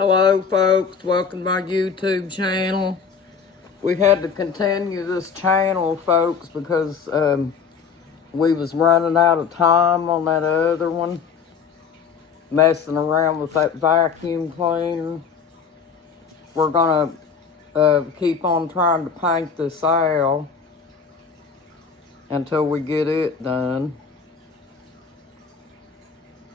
Hello folks, welcome to my YouTube channel. We had to continue this channel, folks, because we was running out of time on that other one, messing around with that vacuum cleaner. We're gonna keep on trying to paint this out until we get it done.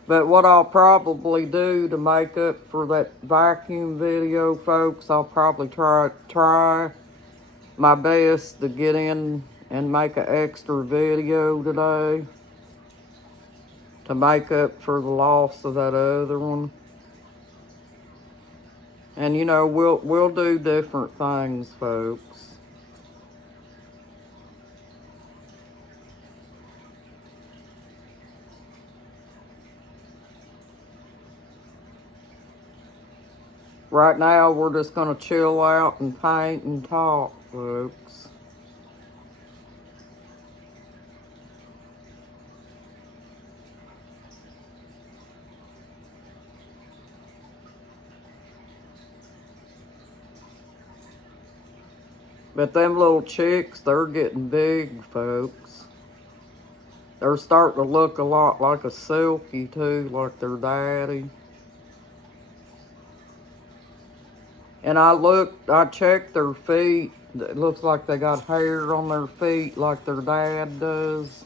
But what I'll probably do to make up for that vacuum video, folks, I'll probably try my best to get in and make an extra video today to make up for the loss of that other one. And you know, we'll do different things, folks. Right now, we're just gonna chill out and paint and talk, folks. But them little chicks, they're getting big, folks. They're starting to look a lot like a Silky, too, like their daddy. And I checked their feet. It looks like they got hair on their feet like their dad does.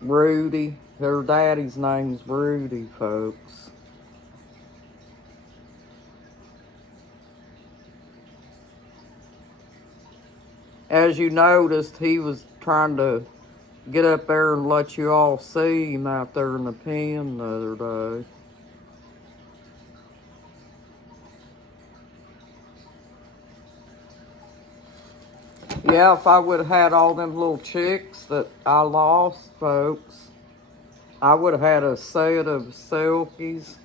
Rudy. Their daddy's name's Rudy, folks. As you noticed, he was trying to get up there and let you all see him out there in the pen the other day. Yeah, if I would have had all them little chicks that I lost, folks, I would have had a set of Silkies.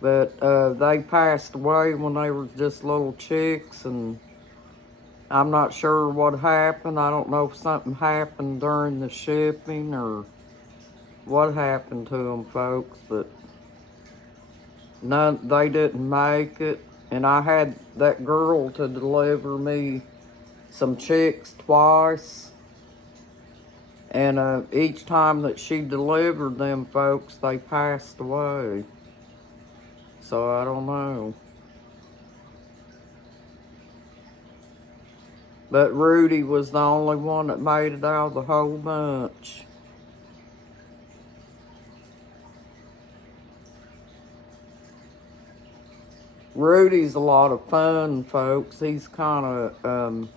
But they passed away when they were just little chicks, and I'm not sure what happened. I don't know if something happened during the shipping or what happened to them, folks, but they didn't make it. And I had that girl to deliver me some chicks twice. And each time that she delivered them, folks, they passed away. So I don't know. But Rudy was the only one that made it out of the whole bunch. Rudy's a lot of fun, folks. He's kind of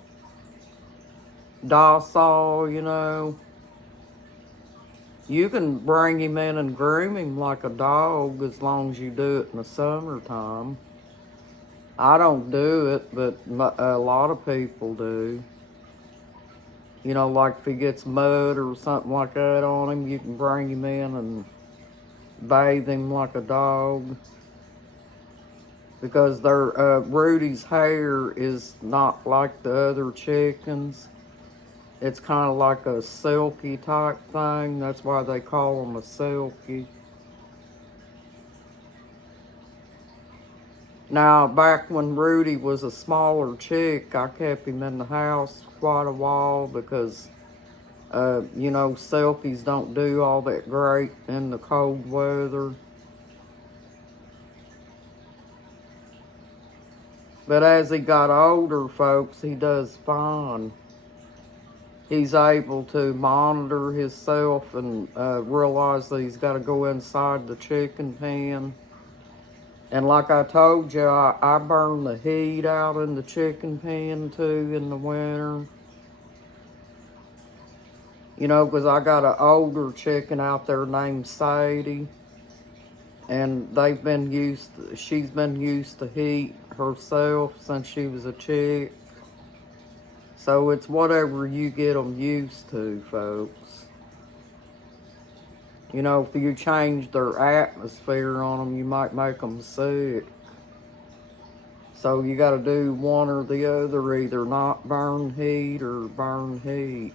docile, you know. You can bring him in and groom him like a dog as long as you do it in the summertime. I don't do it, but a lot of people do. You know, like if he gets mud or something like that on him, you can bring him in and bathe him like a dog. Because Rudy's hair is not like the other chickens. It's kind of like a silky type thing. That's why they call them a silky. Now, back when Rudy was a smaller chick, I kept him in the house quite a while because, you know, silkies don't do all that great in the cold weather. But as he got older, folks, he does fine. He's able to monitor himself and realize that he's got to go inside the chicken pen. And like I told you, I burn the heat out in the chicken pen too in the winter. You know, because I got an older chicken out there named Sadie. And she's been used to heat herself since she was a chick. So it's whatever you get them used to, folks. You know, if you change their atmosphere on them, you might make them sick. So you got to do one or the other, either not burn heat or burn heat.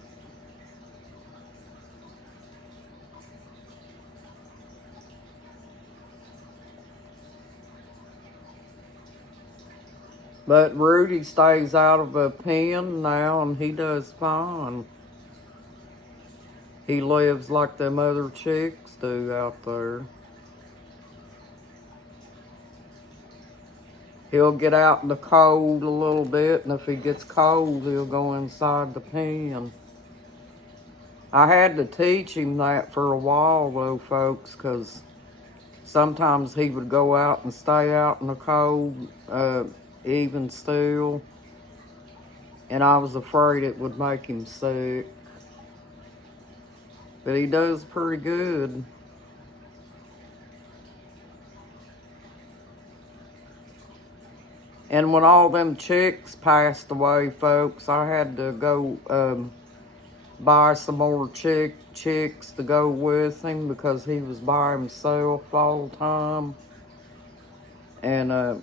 But Rudy stays out of a pen now and he does fine. He lives like them other chicks do out there. He'll get out in the cold a little bit, and if he gets cold, he'll go inside the pen. I had to teach him that for a while, though, folks, because sometimes he would go out and stay out in the cold, even still, and I was afraid it would make him sick. But he does pretty good. And when all them chicks passed away, folks, I had to go buy some more chicks to go with him because he was by himself all the time. And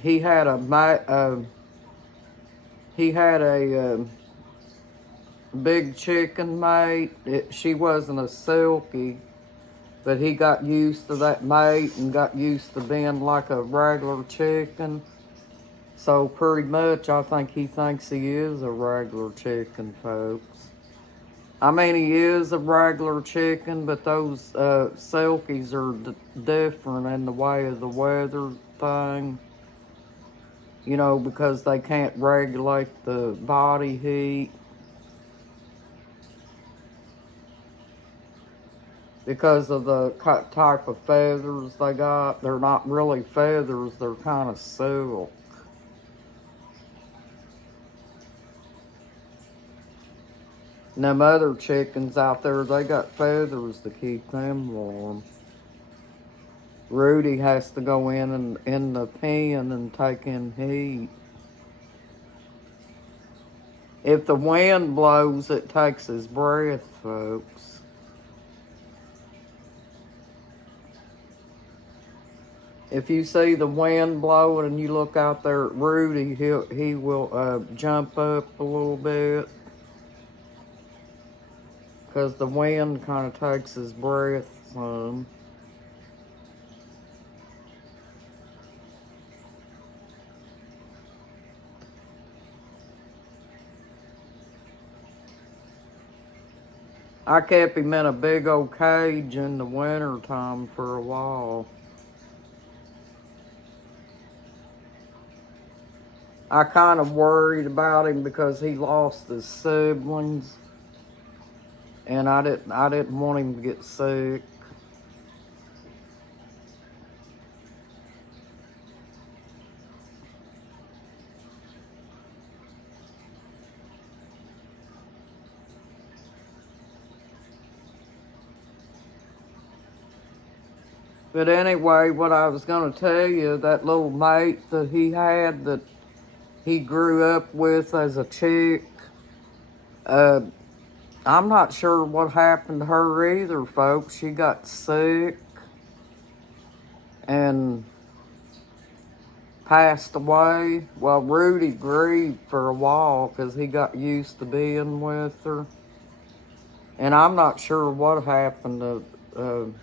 he had a big chicken mate. She wasn't a silky, but he got used to that mate and got used to being like a regular chicken. So pretty much I think he thinks he is a regular chicken, folks. I mean, he is a regular chicken, but those silkies are different in the way of the weather thing. You know, because they can't regulate the body heat. Because of the type of feathers they got. They're not really feathers, they're kind of silk. And them other chickens out there, they got feathers to keep them warm. Rudy has to go in the pen and take in heat. If the wind blows, it takes his breath, folks. If you see the wind blowing and you look out there at Rudy, he will jump up a little bit. Because the wind kind of takes his breath some. I kept him in a big old cage in the winter time for a while. I kind of worried about him because he lost his siblings. And I didn't want him to get sick. But anyway, what I was going to tell you, that little mate that he had that he grew up with as a chick, I'm not sure what happened to her either, folks. She got sick and passed away. Well, Rudy grieved for a while because he got used to being with her. And I'm not sure what happened to...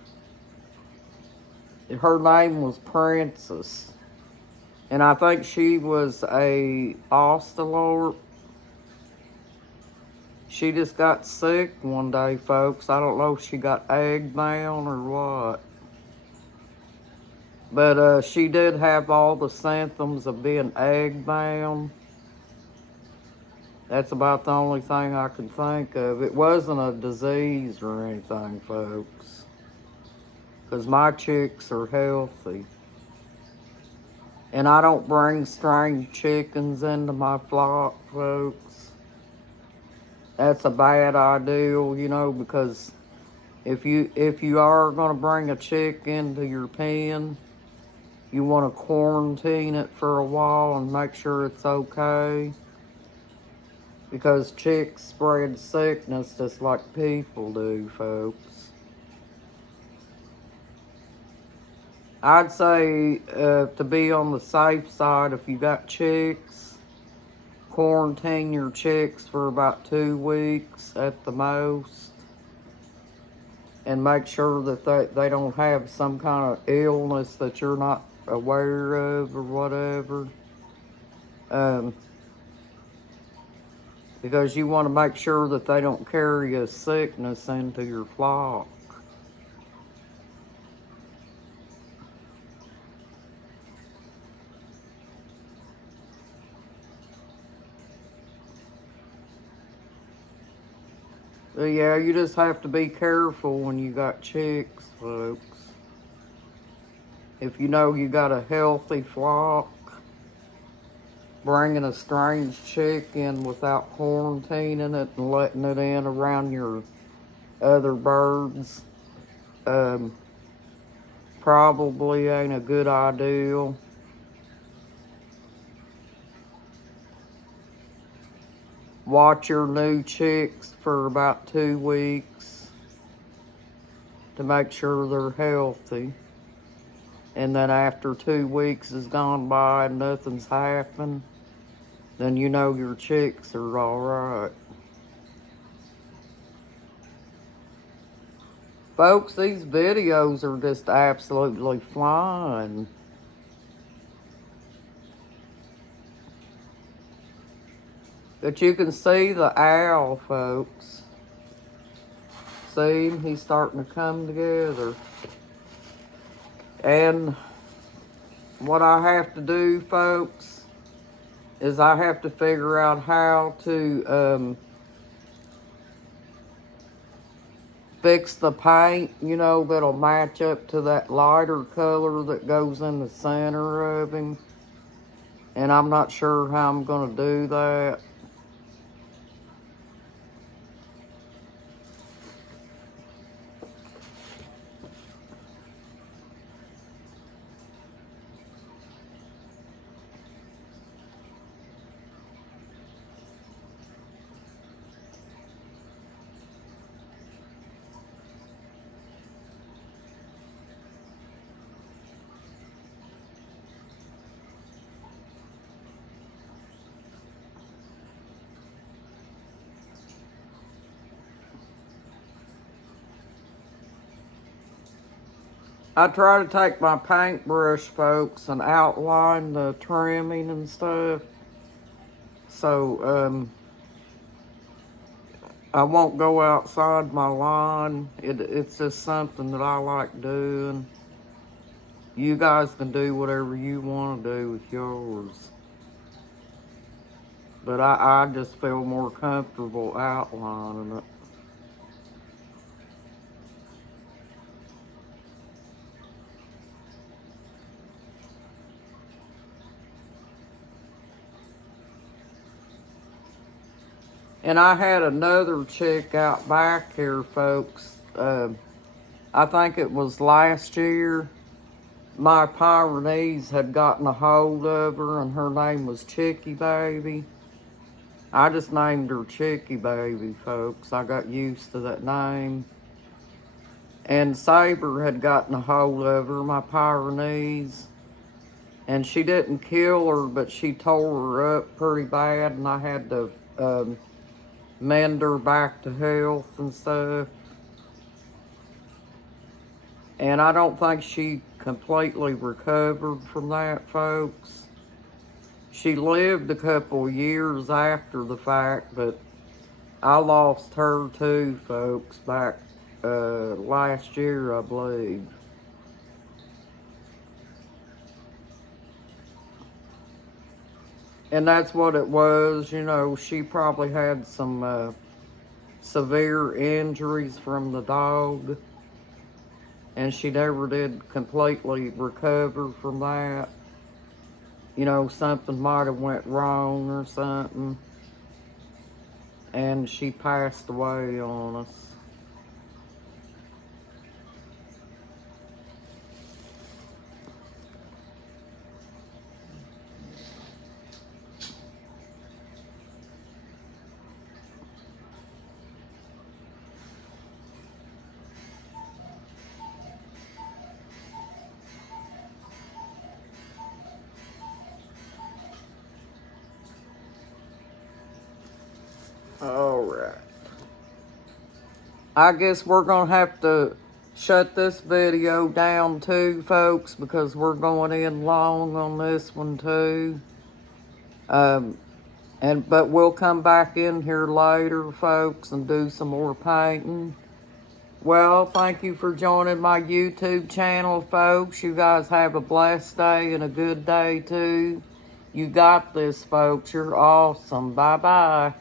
her name was Princess. And I think she was a Austalorp. She just got sick one day, folks. I don't know if she got egg-bound or what. But she did have all the symptoms of being egg-bound. That's about the only thing I can think of. It wasn't a disease or anything, folks. Because my chicks are healthy. And I don't bring strange chickens into my flock, folks. That's a bad idea, you know, because if you are going to bring a chick into your pen, you want to quarantine it for a while and make sure it's okay. Because chicks spread sickness just like people do, folks. I'd say to be on the safe side, if you got chicks, quarantine your chicks for about 2 weeks at the most. And make sure that they don't have some kind of illness that you're not aware of or whatever. Because you want to make sure that they don't carry a sickness into your flock. But yeah, you just have to be careful when you got chicks, folks. If you know you got a healthy flock, bringing a strange chick in without quarantining it and letting it in around your other birds probably ain't a good idea. Watch your new chicks for about 2 weeks to make sure they're healthy. And then after 2 weeks has gone by and nothing's happened, then you know your chicks are all right. Folks, these videos are just absolutely flying. But you can see the owl, folks. See, he's starting to come together. And what I have to do, folks, is I have to figure out how to fix the paint, you know, that'll match up to that lighter color that goes in the center of him. And I'm not sure how I'm going to do that. I try to take my paintbrush, folks, and outline the trimming and stuff. So, I won't go outside my line. It's just something that I like doing. You guys can do whatever you want to do with yours. But I just feel more comfortable outlining it. And I had another chick out back here, folks. I think it was last year. My Pyrenees had gotten a hold of her, and her name was Chicky Baby. I just named her Chicky Baby, folks. I got used to that name. And Saber had gotten a hold of her, my Pyrenees. And she didn't kill her, but she tore her up pretty bad, and I had to mend her back to health and stuff. And I don't think she completely recovered from that, folks. She lived a couple years after the fact, but I lost her too, folks, back last year, I believe. And that's what it was, you know, she probably had some severe injuries from the dog. And she never did completely recover from that. You know, something might have went wrong or something. And she passed away on us. All right. I guess we're going to have to shut this video down too, folks, because we're going in long on this one too. But we'll come back in here later, folks, and do some more painting. Well, thank you for joining my YouTube channel, folks. You guys have a blessed day and a good day, too. You got this, folks. You're awesome. Bye-bye.